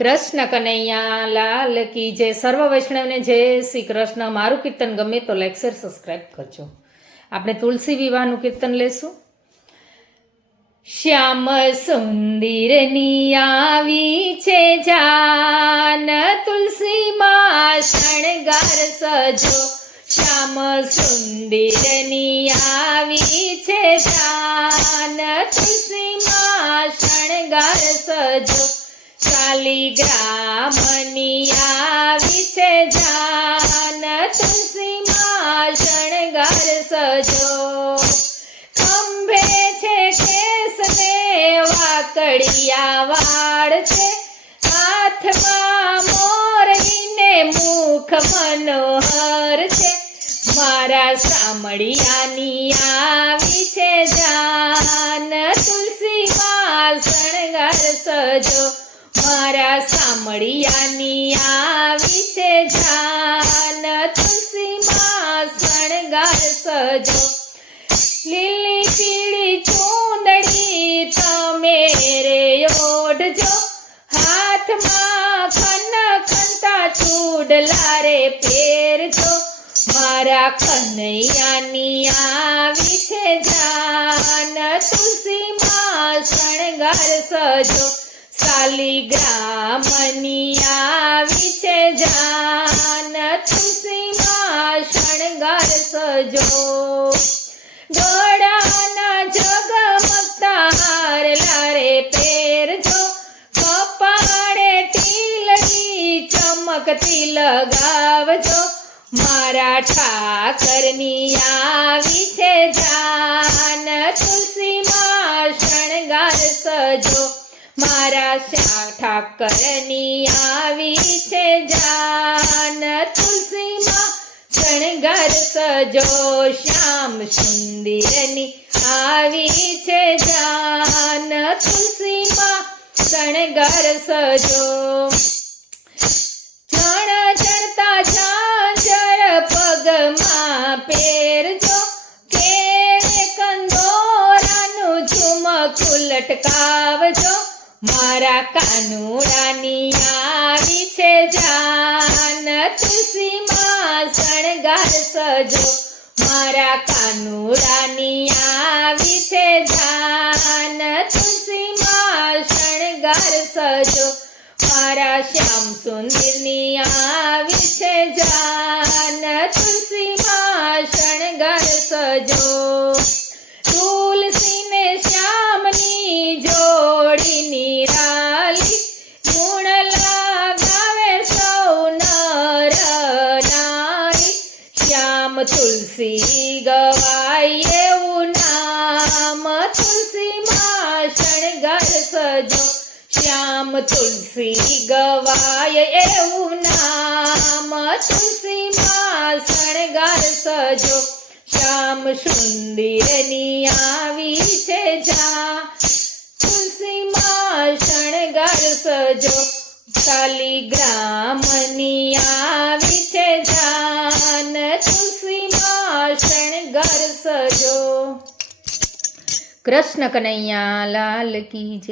કૃષ્ણ કનૈયા લાલ કી જય. સર્વ વૈષ્ણવને જય શ્રી કૃષ્ણ. મારું કીર્તન ગમે તો લાઈક શેર સબસ્ક્રાઈબ કરજો. આપણે તુલસી વિવાહનું કીર્તન લેશું. શ્યામ સુંદરની આવી છે જાન, તુલસીમાં શણગાર સજો. શ્યામ સુંદરની આવી છે જાન, તુલસીમાં શણગાર સજો. શાલિગ્રામની આવી છે જાન, તુલસીમાં શણગાર સજો. ખંભે છે કેસને વાકડિયા વાળ છે, હાથમાં મોરને મુખ મનોહર છે. મારા સામળિયાની આવી છે જાન, તુલસીમાં શણગાર સજો. મારા સામળિયાની આવી છે જાન, તુલસીમાં શણગાર સજો. લીલી પીળી ચૂંદડી તમે રે ઓઢજો, હાથમાં ખનખનતા ચૂડલા રે પહેરજો. મારા કનૈયાની આવી છે જાન, તુલસીમાં શણગાર સજો. શાલિગ્રામની આવી છે જાન, તુલસીમાં શણગાર સજો. ગળાના ઝગમગતા હારલા રે પહેરજો, કપાળે ટીલડી ચમકતી લગાવજો. મારા ઠાકરની આવી છે જાન, તુલસીમાં શણગાર સજો. મારા ઠાકરની આવી છે જાન, તુલસીમાં શણગાર સજો. શ્યામ સુંદરની આવી છે જાન, તુલસીમાં શણગાર સજો. ચણચણતા ઝાંઝર પગમાં પહેરજો, કેળે કંદોરાનું ઝુમકું લટકાવજો. મારા કાનુડાની આવી છે જાન, તુલસીમાં શણગાર સજો. મારા કાનુડાની આવી છે જાન, તુલસીમાં શણગાર સજો. મારા શ્યામ સુંદરની આવી છે જાન, તુલસીમાં શણગાર સજો. તુલસીને શ્યામની જોડી નિરાલી, ગુણ લગાવે સૌ નર નારી. શ્યામ તુલસી ગવાય એવું નામ, તુલસીમાં શણગાર સજો. શ્યામ તુલસી ગવાય એવું નામ, તુલસીમાં શણગાર સજો. શ્યામ સુંદરની આવી છે જાન, તુલસીમાં શણગાર સજો. શાલિગ્રામની આવી છે જાન, તુલસીમાં શણગાર સજો. કૃષ્ણ કનૈયા લાલ કી જય.